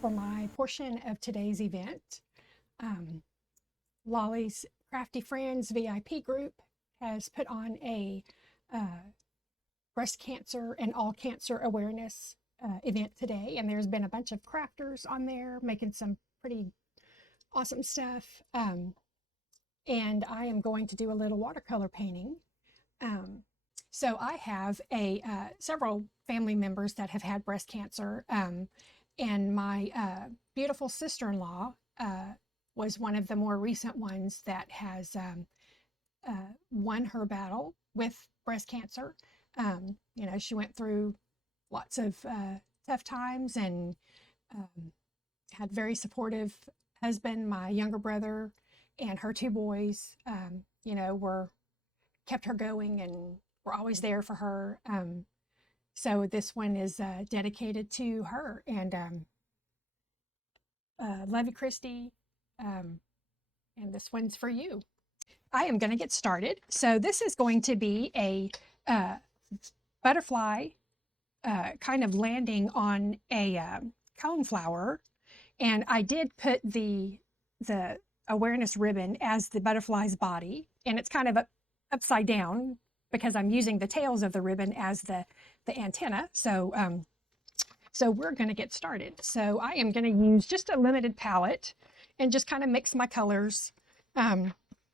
for my portion of today's event. Lolly's Crafty Friends VIP group has put on a breast cancer and all cancer awareness event today, and there's been a bunch of crafters on there making some pretty awesome stuff. And I am going to do a little watercolor painting. So I have several family members that have had breast cancer, and my beautiful sister-in-law was one of the more recent ones that has won her battle with breast cancer. You know, she went through lots of tough times and had very supportive husband. My younger brother and her two boys, you know, kept her going and were always there for her. So this one is dedicated to her, and love you, Christy. And this one's for you. I am going to get started. So this is going to be a butterfly kind of landing on a coneflower, and I did put the awareness ribbon as the butterfly's body, and it's kind of upside down because I'm using the tails of the ribbon as the antenna. So so we're going to get started. So I am going to use just a limited palette and just kind of mix my colors.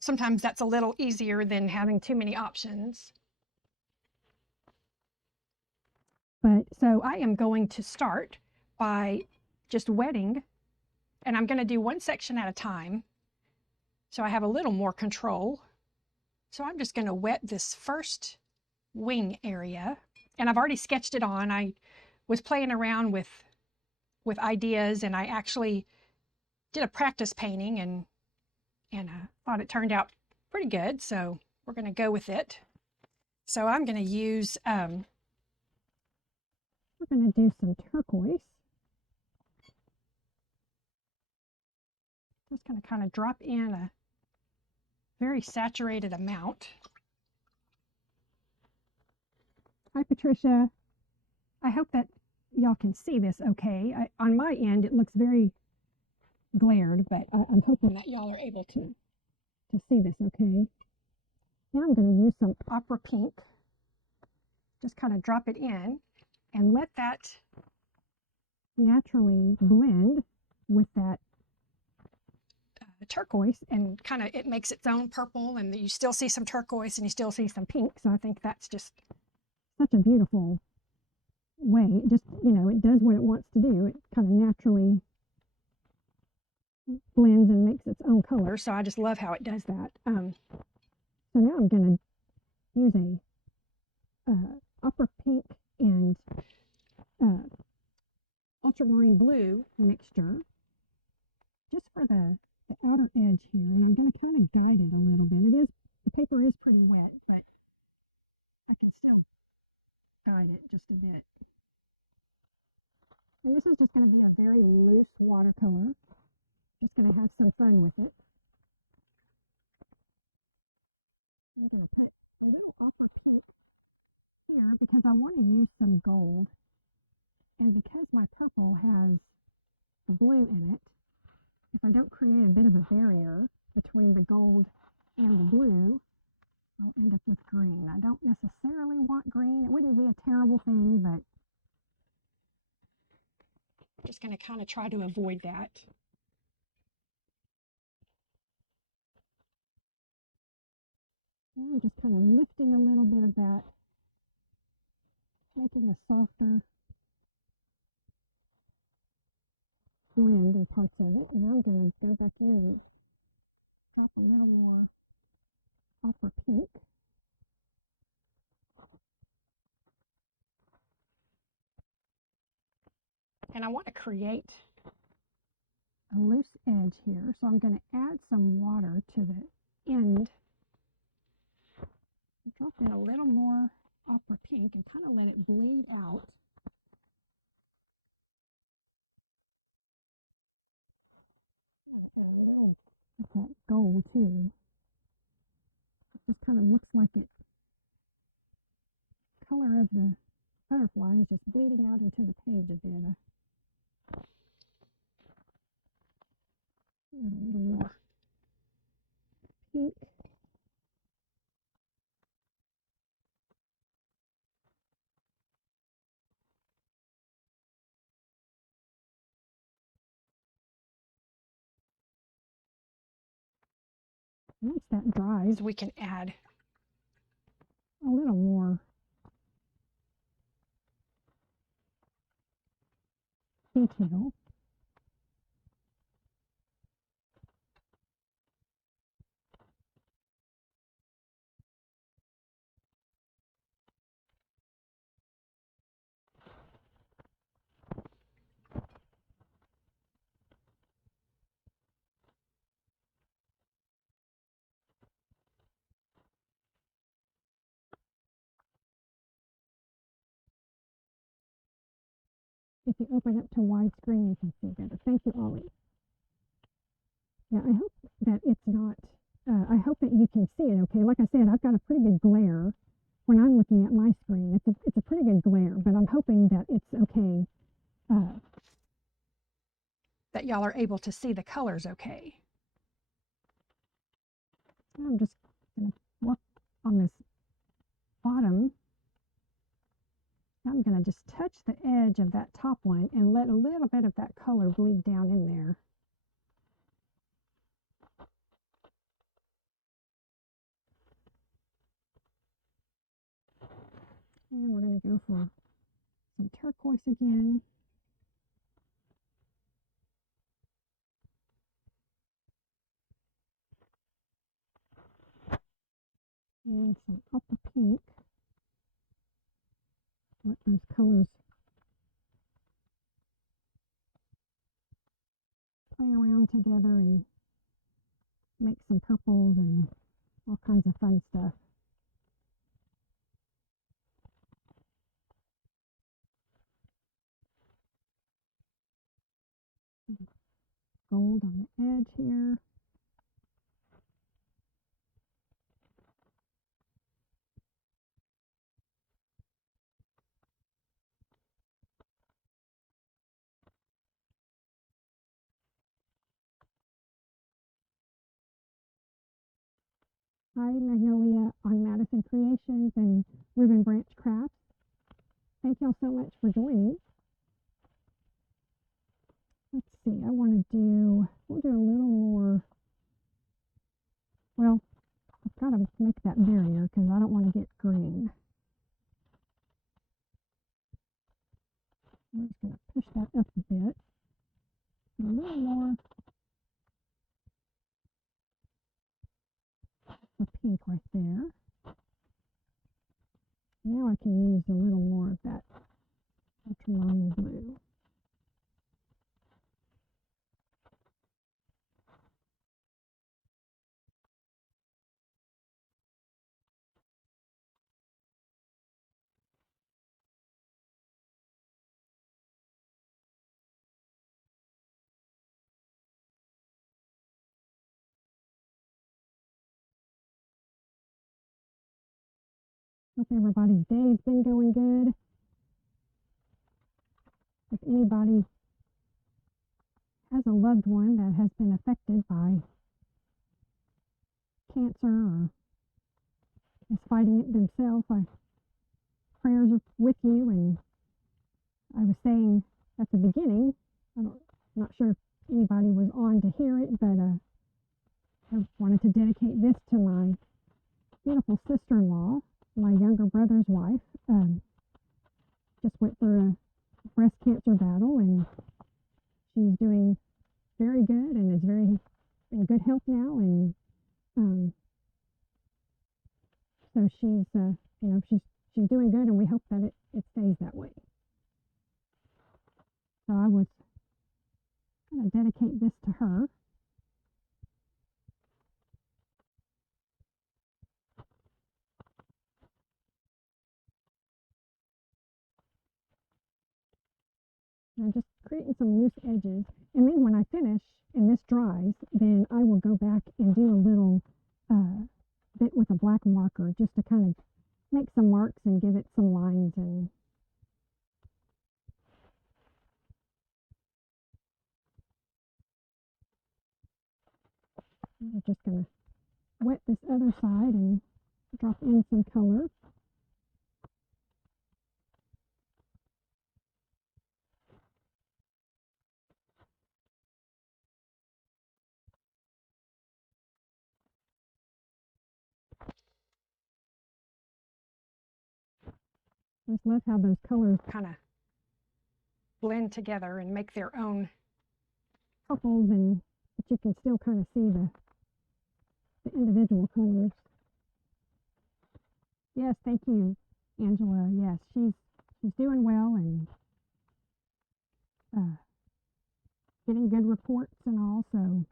Sometimes that's a little easier than having too many options. But so I am going to start by just wetting, and I'm going to do one section at a time, so I have a little more control. So I'm just going to wet this first wing area, and I've already sketched it on. I was playing around with ideas, and I actually did a practice painting, and thought it turned out pretty good, so we're going to go with it. So I'm going to use we're going to do some turquoise. Just going to kind of drop in a very saturated amount. Hi, Patricia. I hope that y'all can see this okay. On my end, it looks very glared, but I'm hoping that y'all are able to see this okay. Now I'm going to use some opera pink. Just kind of drop it in and let that naturally blend with that turquoise, and kind of it makes its own purple, and you still see some turquoise and you still see some pink. So I think that's just such a beautiful way. It just, you know, it does what it wants to do. It kind of naturally blends and makes its own color. So I just love how it does that. So now I'm going to use a opera pink and ultramarine blue mixture just for the outer edge here, and I'm going to kind of guide it a little bit. The paper is pretty wet, but I can still guide it just a bit. And this is just going to be a very loose watercolor. Just going to have some fun with it. I'm going to put a little opera pink here because I want to use some gold, and because my purple has the blue in it, if I don't create a bit of a barrier between the gold and the blue, I'll end up with green. I don't necessarily want green. It wouldn't be a terrible thing, but I'm just going to kind of try to avoid that. Now I'm just kind of lifting a little bit of that, making a softer blend in parts of it. Now I'm going to go back in and drop a little more opera pink. And I want to create a loose edge here, so I'm going to add some water to the end. Drop in a little more opera pink and kind of let it bleed out. I'm going to add a little of that gold too. It just kind of looks like it. Color of the butterfly is just bleeding out into the page a bit. A little more pink. Once that dries, we can add a little more detail. If you open up to widescreen, you can see better. Thank you, Ollie. Yeah, I hope that it's not, I hope that you can see it okay. Like I said, I've got a pretty good glare when I'm looking at my screen. It's a pretty good glare, but I'm hoping that it's okay, that y'all are able to see the colors okay. I'm just going to work on this bottom. I'm going to just touch the edge of that top one and let a little bit of that color bleed down in there. And we're going to go for some turquoise again. And some aqua pink. Let those colors play around together and make some purples and all kinds of fun stuff. Gold on the edge here. Hi, Magnolia on Madison Creations and Ribbon Branch Crafts. Thank y'all so much for joining. Let's see, we'll do a little more, well, I've got to make that barrier because I don't want to get green. I'm just going to push that up a bit. A little more of pink right there. Now I can use a little more of that ultramarine blue. Hope everybody's day's been going good. If anybody has a loved one that has been affected by cancer or is fighting it themselves, prayers are with you. And I was saying at the beginning, I'm not sure if anybody was on to hear it, but I wanted to dedicate this to my beautiful sister-in-law, my younger brother's wife. Just went through a breast cancer battle, and she's doing very good and is in good health now. And so she's doing good, and we hope that it stays that way. So I was going to dedicate this to her. And I'm just creating some loose edges. And then when I finish and this dries, then I will go back and do a little bit with a black marker just to kind of make some marks and give it some lines. And I'm just going to wet this other side and drop in some color. I just love how those colors kind of blend together and make their own purples, and but you can still kind of see the individual colors. Yes, thank you, Angela. Yes, she's doing well and getting good reports and all. So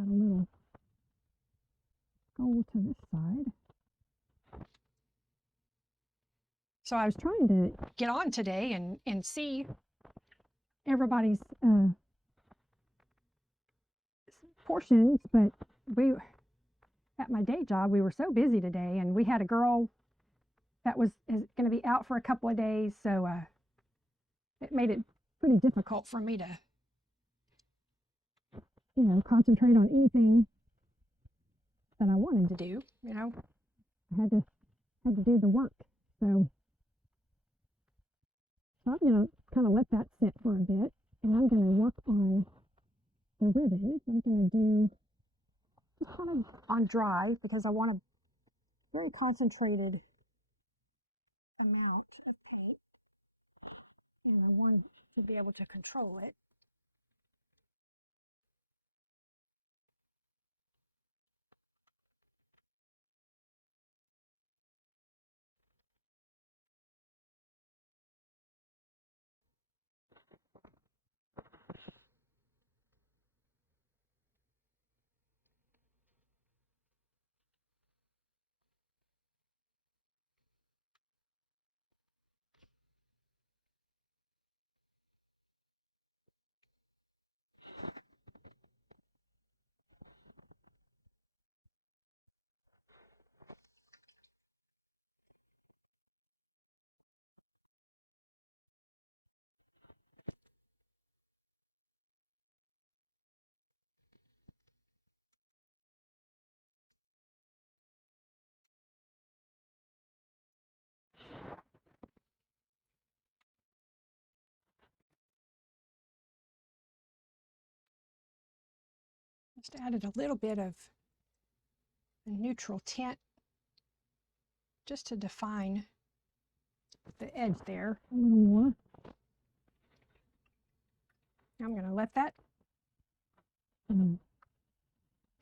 add a little gold to this side. So I was trying to get on today and see everybody's portions, but at my day job, we were so busy today, and we had a girl that is going to be out for a couple of days, so it made it pretty difficult for me to, concentrate on anything that I wanted to do. I had to do the work. So I'm going to kind of let that sit for a bit, and I'm going to work on the ribbon. I'm going to do just kind of on dry, because I want a very concentrated amount of paint, and I want to be able to control it. Just added a little bit of a neutral tint just to define the edge there a little more. I'm going to let that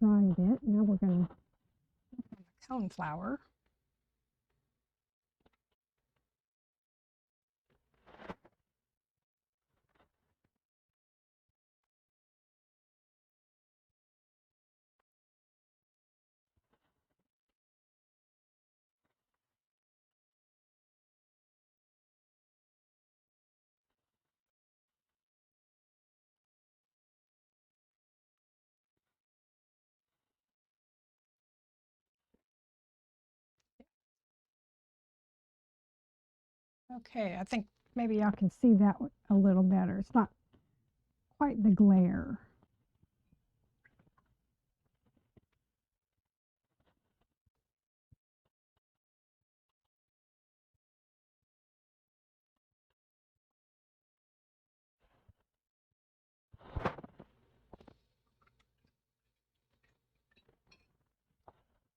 dry a bit. Now we're going to put on the coneflower. Okay, I think maybe y'all can see that a little better. It's not quite the glare.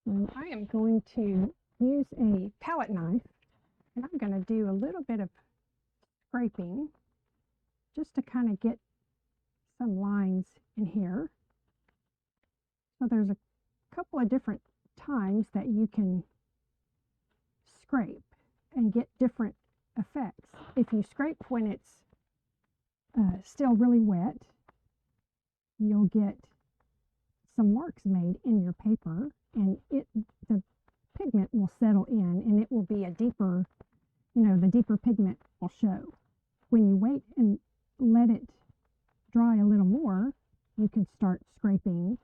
And I am going to use a palette knife, and I'm going to do a little bit of scraping just to kind of get some lines in here. So there's a couple of different times that you can scrape and get different effects. If you scrape when it's still really wet, you'll get some marks made in your paper, and the pigment will settle in, and it will be a deeper, the deeper pigment will show. When you wait and let it dry a little more, you can start scraping,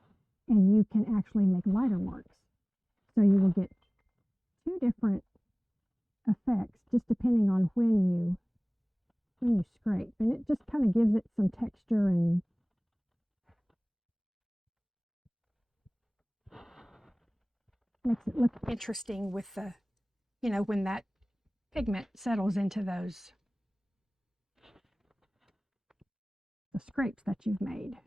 and you can actually make lighter marks. So you will get two different effects just depending on when you scrape, and it just kind of gives it some texture and makes it look interesting with the, you know, when that pigment settles into the scrapes that you've made.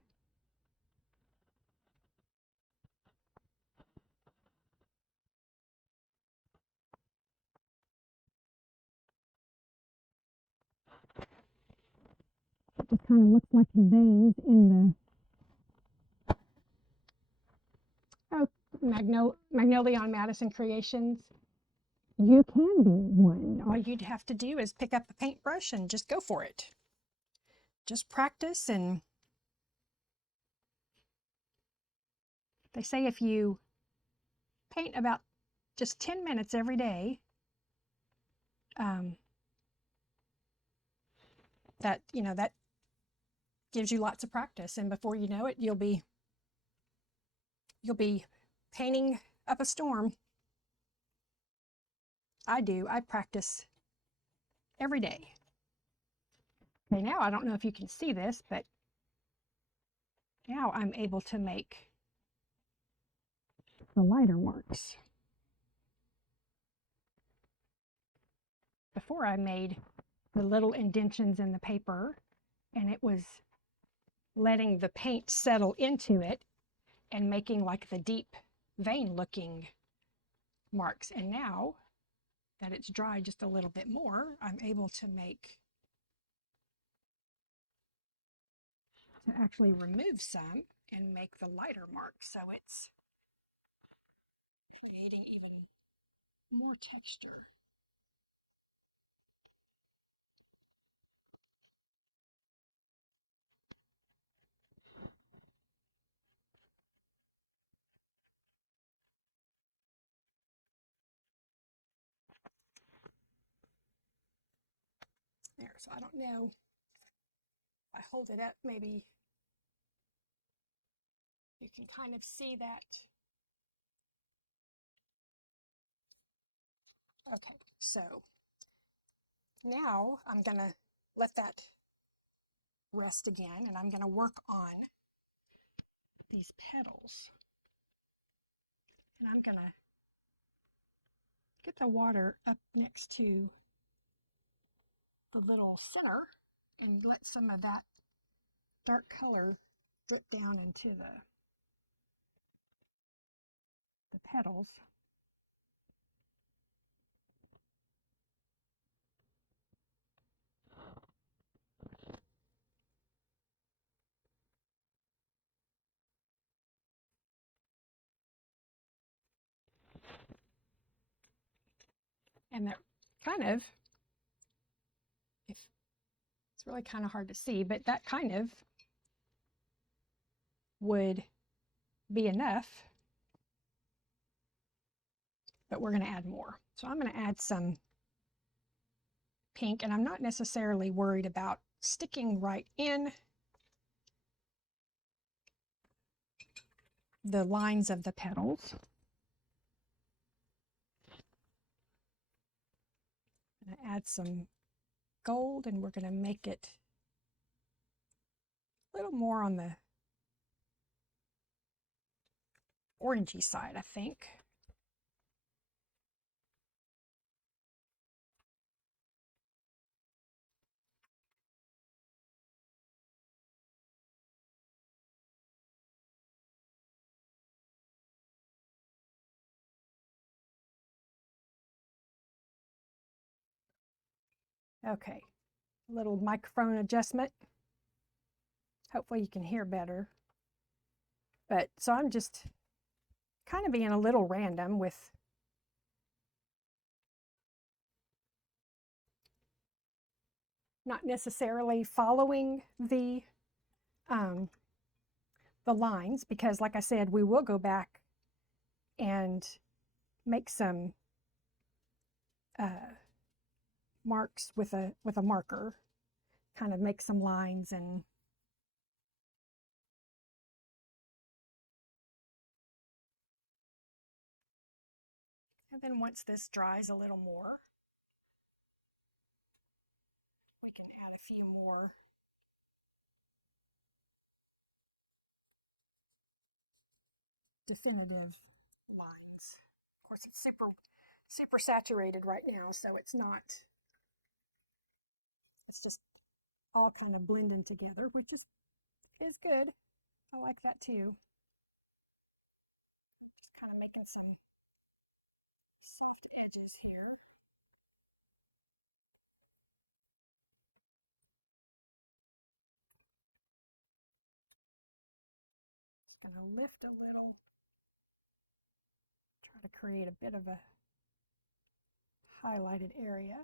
It just kind of looks like the veins in the Magnolia on Madison Creations. You can be one. All you'd have to do is pick up a paintbrush and just go for it. Just practice, and they say if you paint about just 10 minutes every day, that gives you lots of practice, and before you know it, you'll be painting up a storm. I practice every day. Okay, now I don't know if you can see this, but now I'm able to make the lighter marks. Before I made the little indentions in the paper, and it was letting the paint settle into it and making like the deep vein looking marks. And now that it's dry just a little bit more, I'm able to actually remove some and make the lighter marks. So it's creating even more texture. There, so I don't know, if I hold it up, maybe you can kind of see that. Okay, so now I'm gonna let that rest again, and I'm gonna work on these petals. And I'm gonna get the water up next to the little center and let some of that dark color drip down into the petals. And that kind of, if it's really kind of hard to see, but that kind of would be enough, but we're going to add more. So I'm going to add some pink, and I'm not necessarily worried about sticking right in the lines of the petals. I'm going to add some gold, and we're going to make it a little more on the orangey side, I think. Okay, a little microphone adjustment. Hopefully you can hear better. But so I'm just kind of being a little random with not necessarily following the lines, because like I said, we will go back and make some marks with a marker, kind of make some lines, and then once this dries a little more, we can add a few more definitive lines. Of course, it's super saturated right now, so it's just all kind of blending together, which is good. I like that too. I'm just kind of making some soft edges here. Just going to lift a little, try to create a bit of a highlighted area.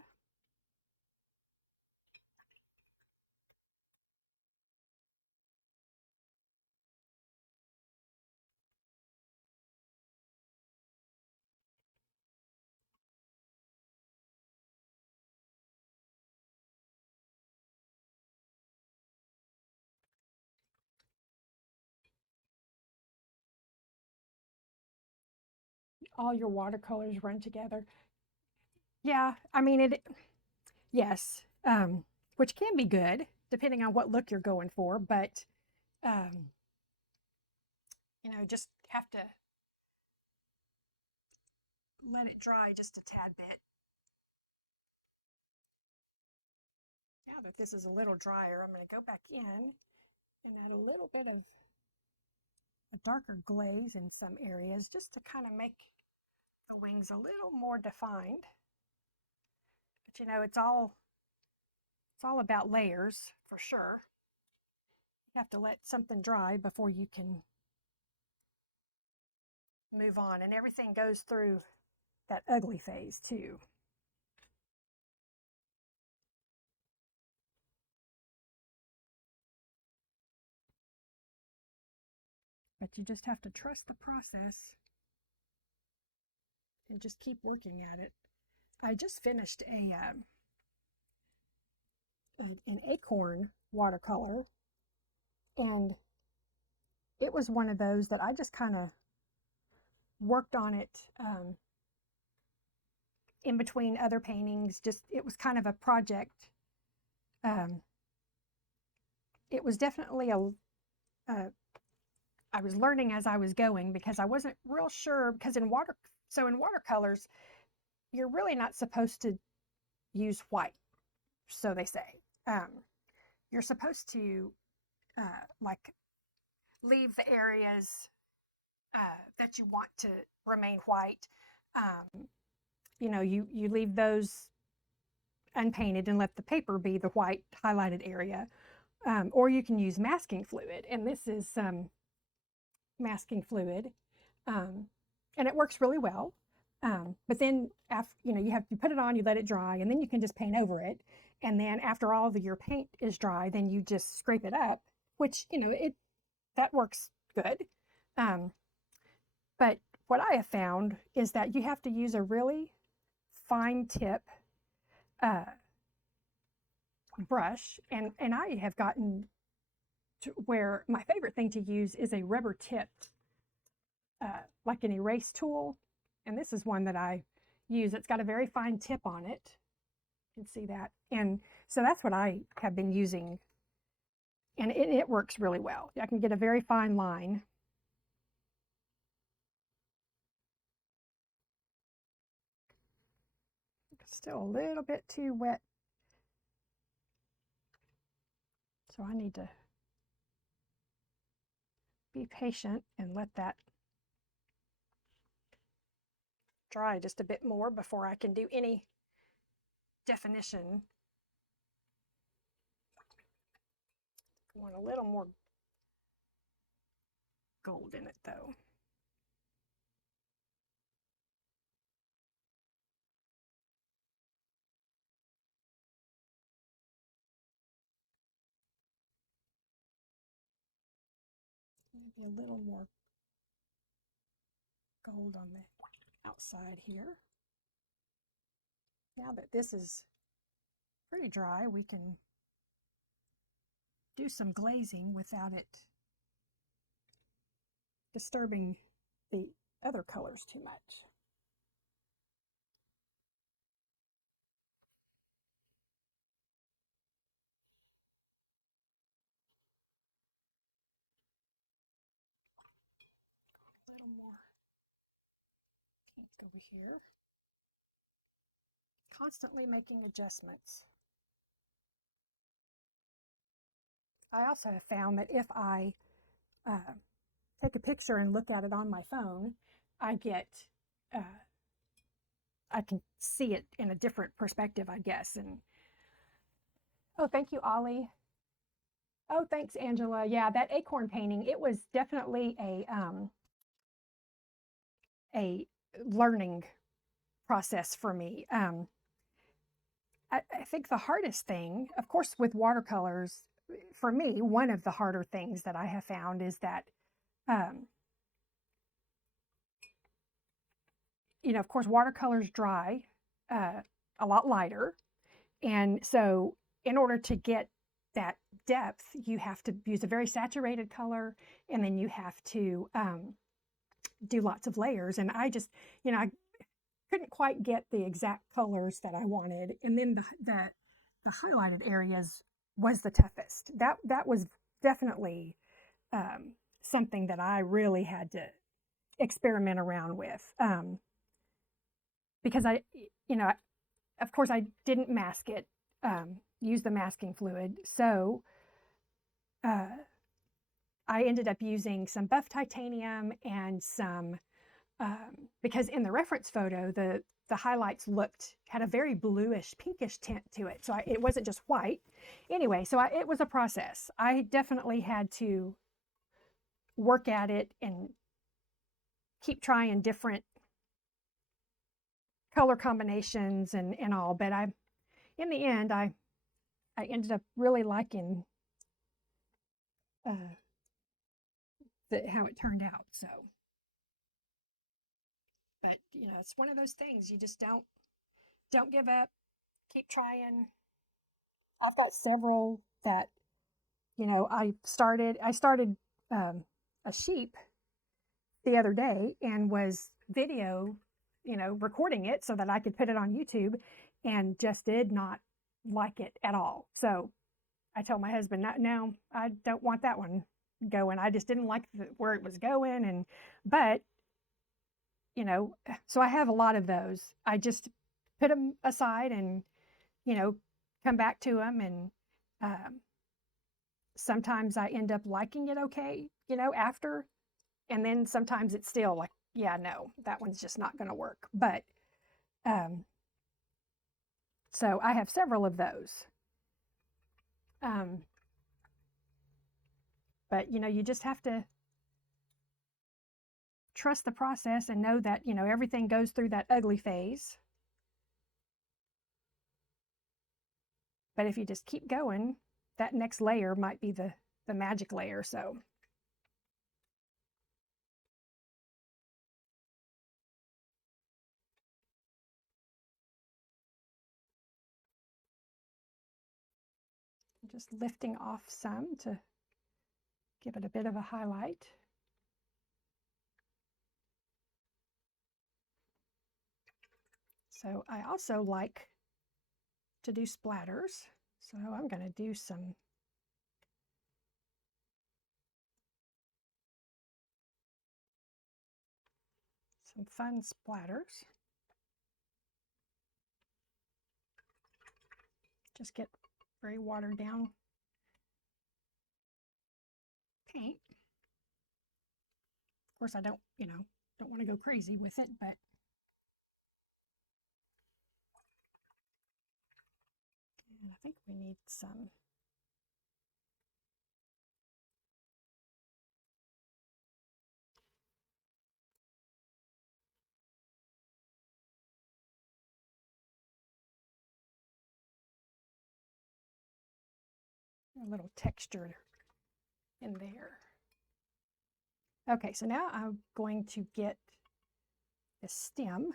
All your watercolors run together. Yeah, I mean, yes, which can be good depending on what look you're going for, but you know, just have to let it dry just a tad bit. Now that this is a little drier, I'm going to go back in and add a little bit of a darker glaze in some areas just to kind of make the wings a little more defined. But you know, it's all about layers for sure. You have to let something dry before you can move on, and everything goes through that ugly phase too. But you just have to trust the process and just keep working at it. I just finished an acorn watercolor, and it was one of those that I just kind of worked on it in between other paintings. Just, it was kind of a project. It was definitely I was learning as I was going, because I wasn't real sure, because in watercolors, you're really not supposed to use white, so they say. You're supposed to like leave the areas that you want to remain white. You know, you leave those unpainted and let the paper be the white highlighted area. Or you can use masking fluid, and this is masking fluid, and it works really well. But then after, you know, you put it on, you let it dry, and then you can just paint over it. And then after all of your paint is dry, then you just scrape it up, which, you know, that works good. But what I have found is that you have to use a really fine tip brush, and I have gotten to where my favorite thing to use is a rubber tip, like an erase tool. And this is one that I use. It's got a very fine tip on it. You can see that. And so that's what I have been using. And it works really well. I can get a very fine line. Still a little bit too wet. So I need to be patient and let that dry just a bit more before I can do any definition. I want a little more gold in it though. Maybe a little more gold on the outside here. Now that this is pretty dry, we can do some glazing without it disturbing the other colors too much. a little more pink over here. Constantly making adjustments. I also have found that if I take a picture and look at it on my phone, I can see it in a different perspective, I guess. And oh, thank you, Ollie. Oh, thanks, Angela. Yeah, that acorn painting, it was definitely a learning process for me. I think the hardest thing, of course, with watercolors, for me, one of the harder things that I have found is that, you know, of course, watercolors dry a lot lighter. And so in order to get that depth, you have to use a very saturated color, and then you have to do lots of layers. And I just, you know, I couldn't quite get the exact colors that I wanted. And then the highlighted areas was the toughest. That was definitely something that I really had to experiment around with, because you know, of course I didn't mask it, use the masking fluid. So I ended up using some buff titanium and some, because in the reference photo, the highlights had a very bluish, pinkish tint to it. So it wasn't just white. Anyway, so it was a process. I definitely had to work at it and keep trying different color combinations and all. But in the end, I ended up really liking how it turned out. So, but you know, it's one of those things. You just don't give up. Keep trying. I've got several that, you know, I started a sheep the other day and was video, you know, recording it so that I could put it on YouTube, and just did not like it at all. So I told my husband, no, I don't want that one going. I just didn't like where it was going. But, you know, so I have a lot of those. I just put them aside and, you know, come back to them. And sometimes I end up liking it okay, you know, after. And then sometimes it's still like, yeah, no, that one's just not going to work. But so I have several of those. But, you know, you just have to trust the process and know that, you know, everything goes through that ugly phase. But if you just keep going, that next layer might be the magic layer. So just lifting off some to give it a bit of a highlight. So I also like to do splatters. So I'm going to do some fun splatters. Just get very watered down paint. Of course, I don't, you know, don't want to go crazy with it, but and I think we need some a little texture in there. Okay, so now I'm going to get the stem.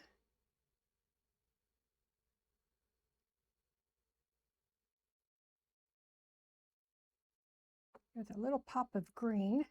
With a little pop of green.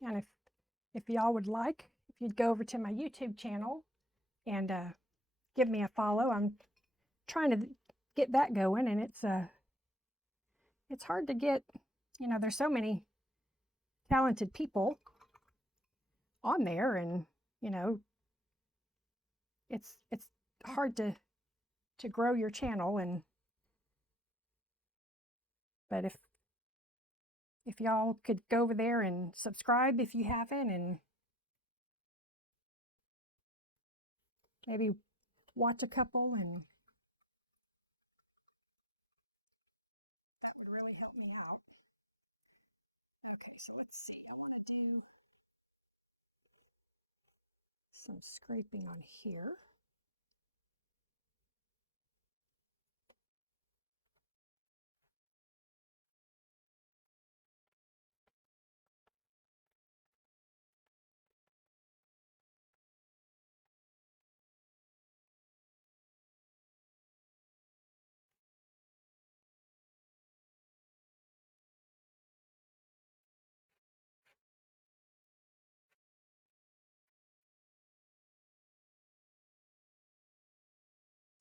And if y'all would like, if you'd go over to my YouTube channel and give me a follow. I'm trying to get that going, and it's hard to get, there's so many talented people on there, and it's hard to grow your channel. But if y'all could go over there and subscribe if you haven't, and maybe watch a couple, and that would really help me out. Okay, so let's see. I want to do some scraping on here.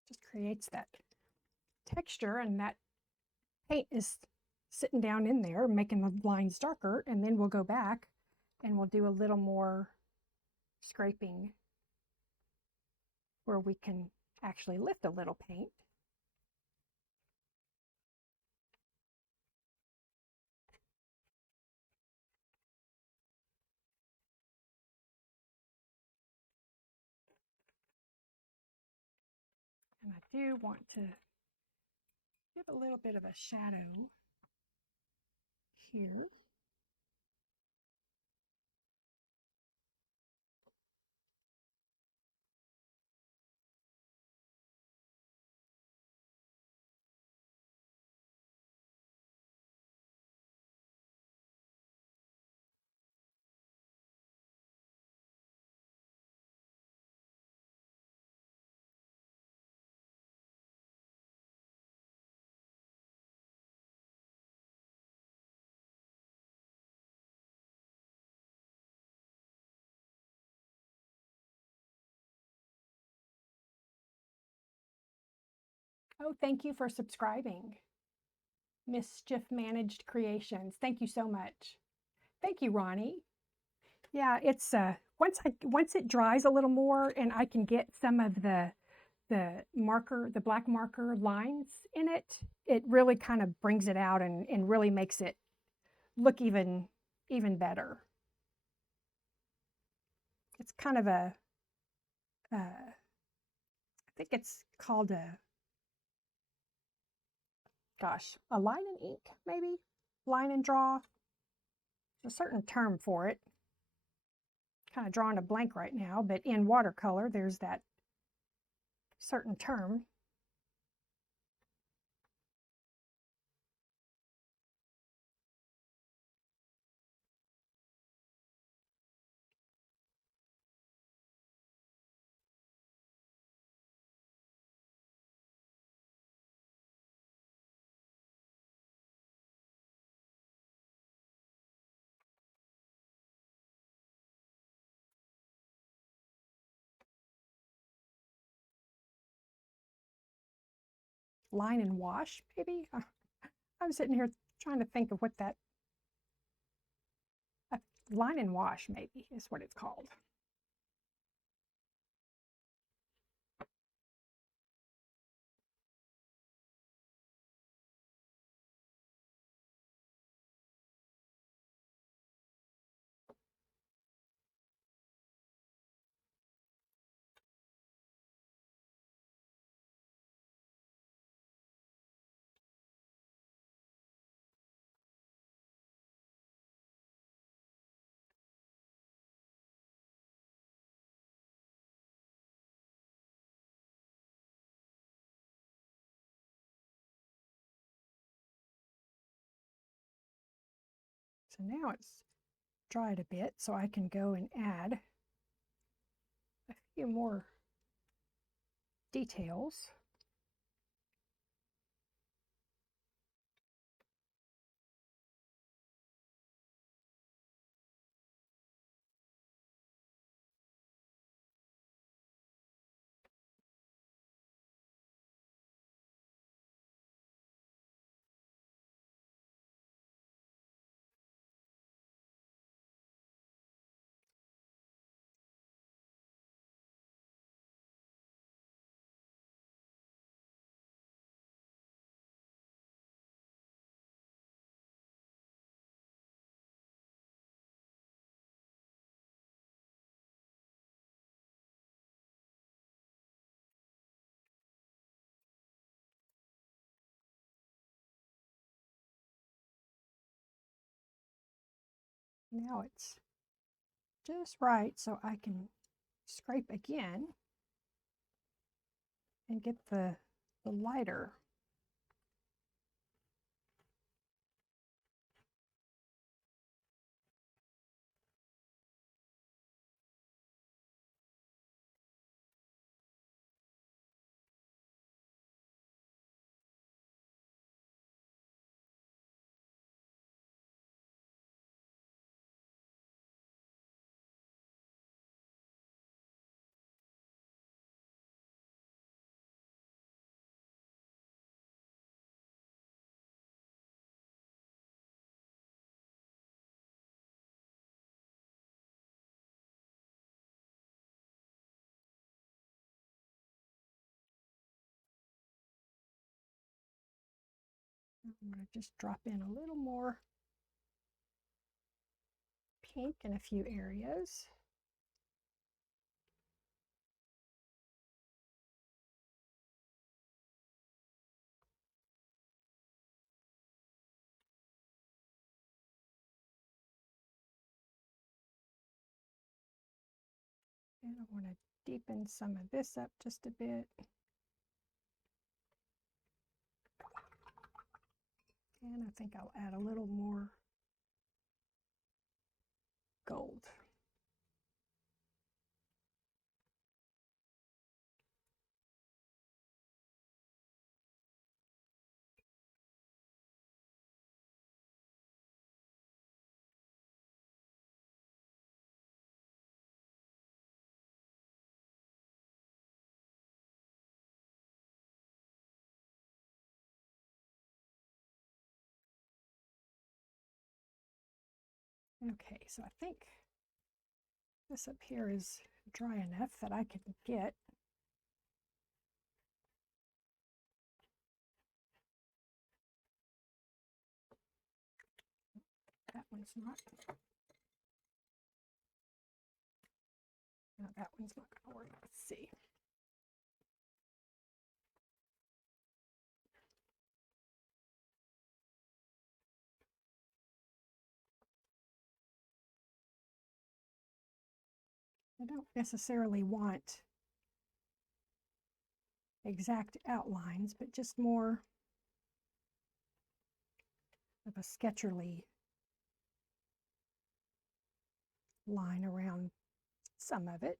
Just creates that texture, and that paint is sitting down in there making the lines darker, and then we'll go back and we'll do a little more scraping where we can actually lift a little paint. And I do want to give a little bit of a shadow here. Oh, thank you for subscribing. Mischief Managed Creations. Thank you so much. Thank you, Ronnie. Yeah, it's once it dries a little more and I can get some of the marker, the black marker lines in it, it really kind of brings it out and really makes it look even better. It's kind of I think it's called a line and ink, maybe? Line and draw. There's a certain term for it. Kind of drawing a blank right now, but in watercolor, there's that certain term. Line and wash, maybe? I'm sitting here trying to think of what that line and wash maybe is what it's called. So now it's dried a bit, so I can go and add a few more details. Now it's just right so I can scrape again and get the lighter. I'm going to just drop in a little more pink in a few areas. And I want to deepen some of this up just a bit. And I think I'll add a little more gold. Okay, so I think this up here is dry enough that I can get. That one's not. No, that one's not going to work. Let's see. I don't necessarily want exact outlines, but just more of a sketcherly line around some of it.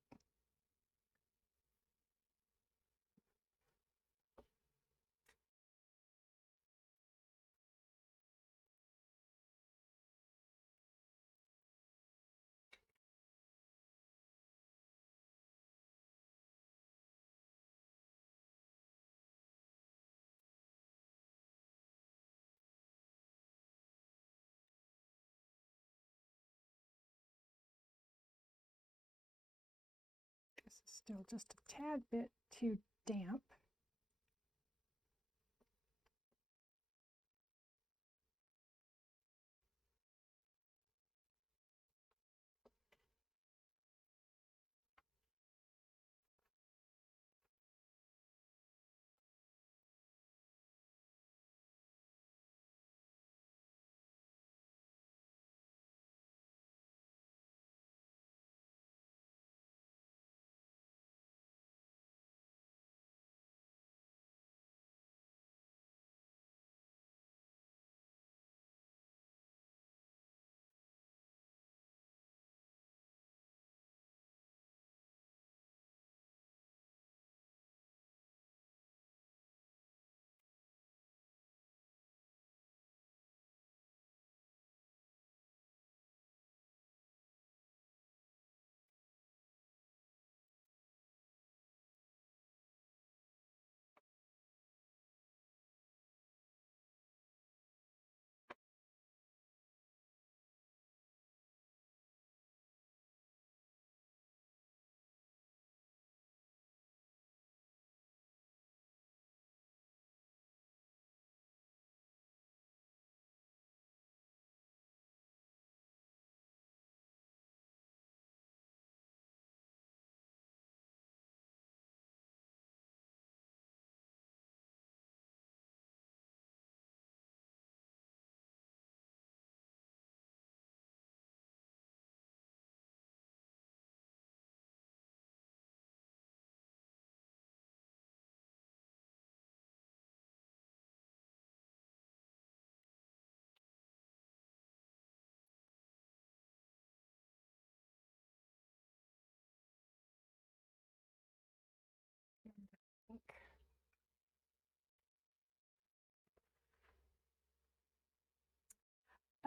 This is still just a tad bit too damp.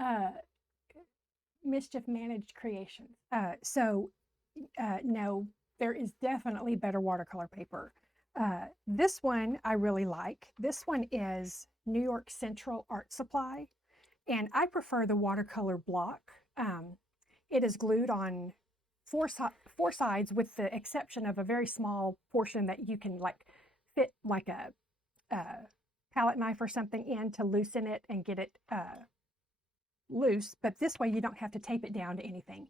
Uh, Mischief Managed Creations. No, there is definitely better watercolor paper. This one I really like. This one is New York Central Art Supply, and I prefer the watercolor block. It is glued on four sides, with the exception of a very small portion that you can like fit like a palette knife or something in to loosen it and get it loose. But this way you don't have to tape it down to anything.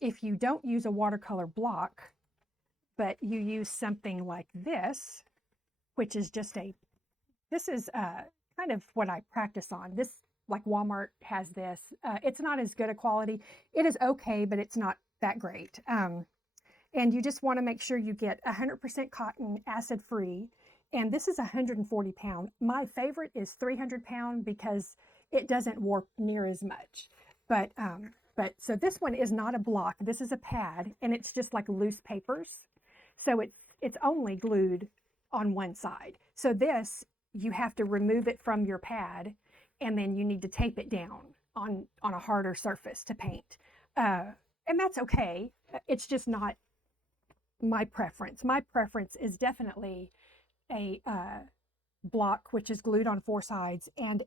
If you don't use a watercolor block, but you use something like this, which is just this is kind of what I practice on. This, like Walmart has this. It's not as good a quality. It is okay, but it's not that great. And you just want to make sure you get 100% cotton, acid-free. And this is 140 pound. My favorite is 300 pound because it doesn't warp near as much. But so this one is not a block. This is a pad, and it's just like loose papers. So it's only glued on one side. So this, you have to remove it from your pad, and then you need to tape it down on a harder surface to paint. And that's okay. It's just not my preference. My preference is definitely a block, which is glued on four sides, and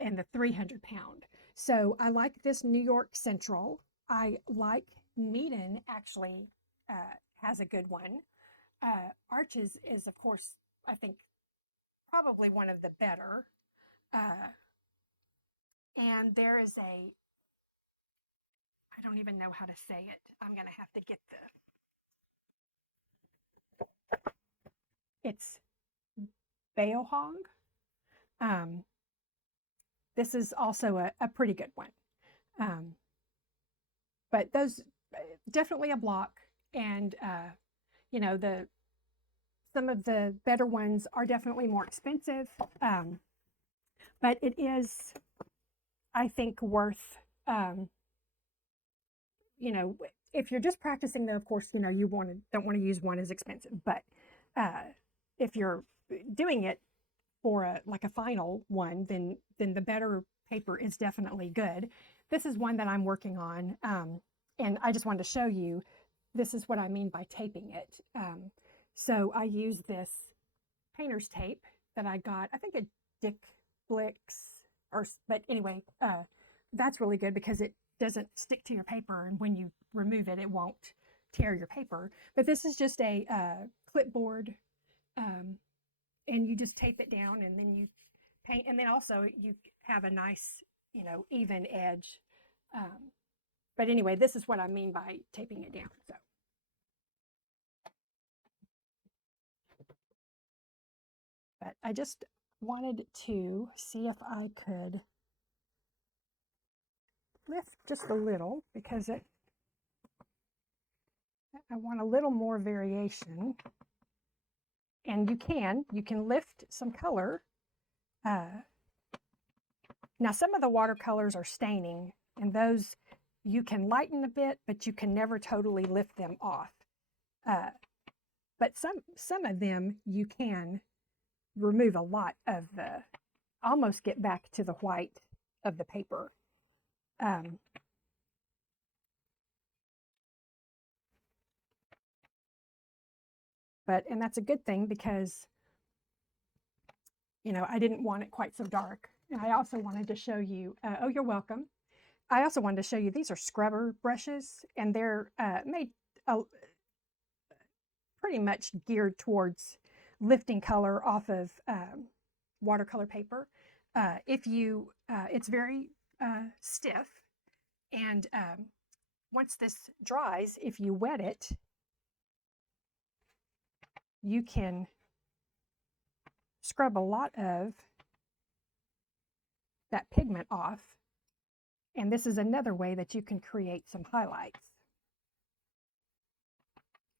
the 300 pound. So I like this New York Central. I like Meaden, actually has a good one. Arches is, of course, I think probably one of the better. And there is I don't even know how to say it. I'm going to have to get it's Beohong. This is also a pretty good one. But those, definitely a block. And, you know, some of the better ones are definitely more expensive. But it is, I think, worth, you know, if you're just practicing, though, of course, you know, you don't want to use one as expensive. But if you're doing it for like a final one, then the better paper is definitely good. This is one that I'm working on, and I just wanted to show you. This is what I mean by taping it. So I use this painter's tape that I got, I think at Dick Blick's, but anyway, that's really good because it doesn't stick to your paper, and when you remove it, it won't tear your paper. But this is just a clipboard, and you just tape it down, and then you paint, and then also you have a nice, you know, even edge. But anyway, this is what I mean by taping it down. So. But I just wanted to see if I could lift just a little, because I want a little more variation. And you can lift some color. Now some of the watercolors are staining, and those you can lighten a bit, but you can never totally lift them off. But some of them you can remove a lot of almost get back to the white of the paper. And that's a good thing, because, you know, I didn't want it quite so dark. And I also wanted to show you, oh, you're welcome. I also wanted to show you, these are scrubber brushes, and they're made pretty much geared towards lifting color off of watercolor paper. It's very stiff, and once this dries, if you wet it, you can scrub a lot of that pigment off. And this is another way that you can create some highlights.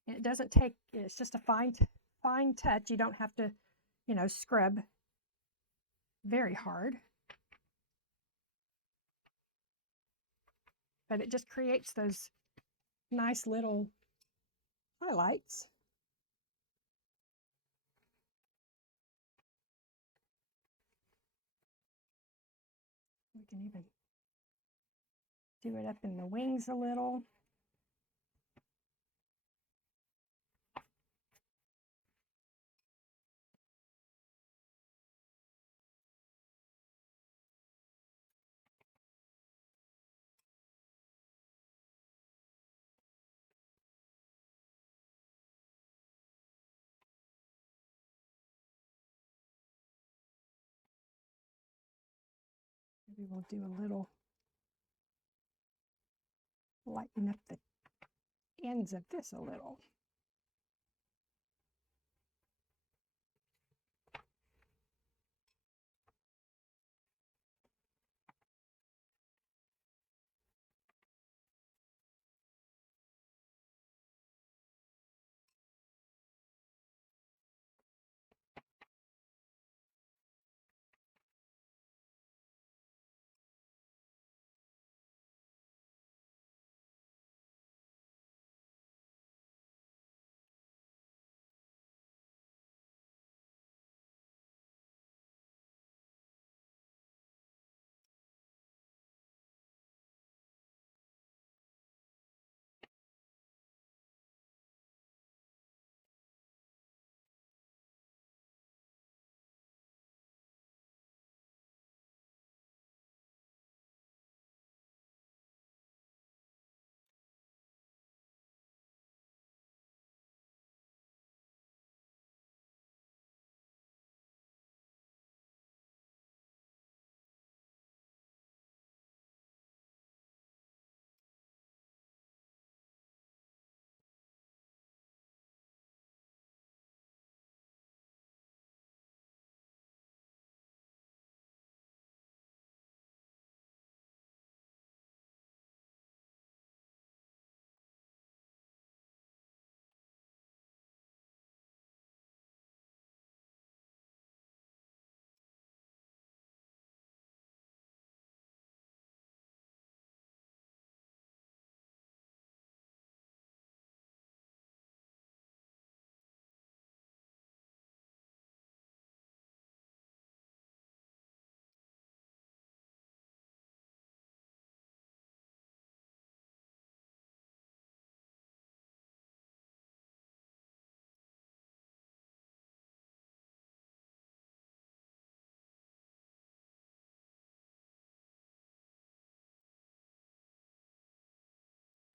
And it doesn't take, it's just a fine touch. You don't have to, you know, scrub very hard. But it just creates those nice little highlights. can even do it up in the wings a little. Maybe we'll do a little, lighten up the ends of this a little.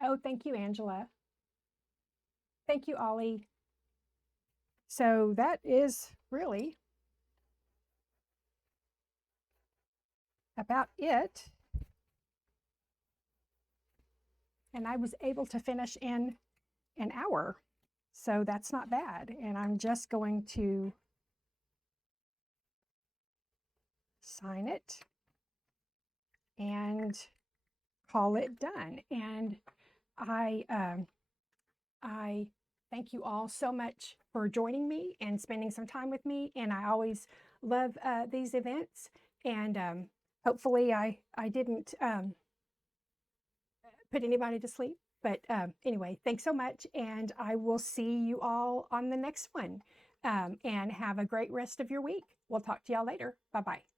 Oh, thank you, Angela. Thank you, Ollie. So that is really about it. And I was able to finish in an hour. So that's not bad. And I'm just going to sign it and call it done. And I thank you all so much for joining me and spending some time with me. And I always love these events. And hopefully I didn't put anybody to sleep. But anyway, thanks so much. And I will see you all on the next one. And have a great rest of your week. We'll talk to y'all later. Bye-bye.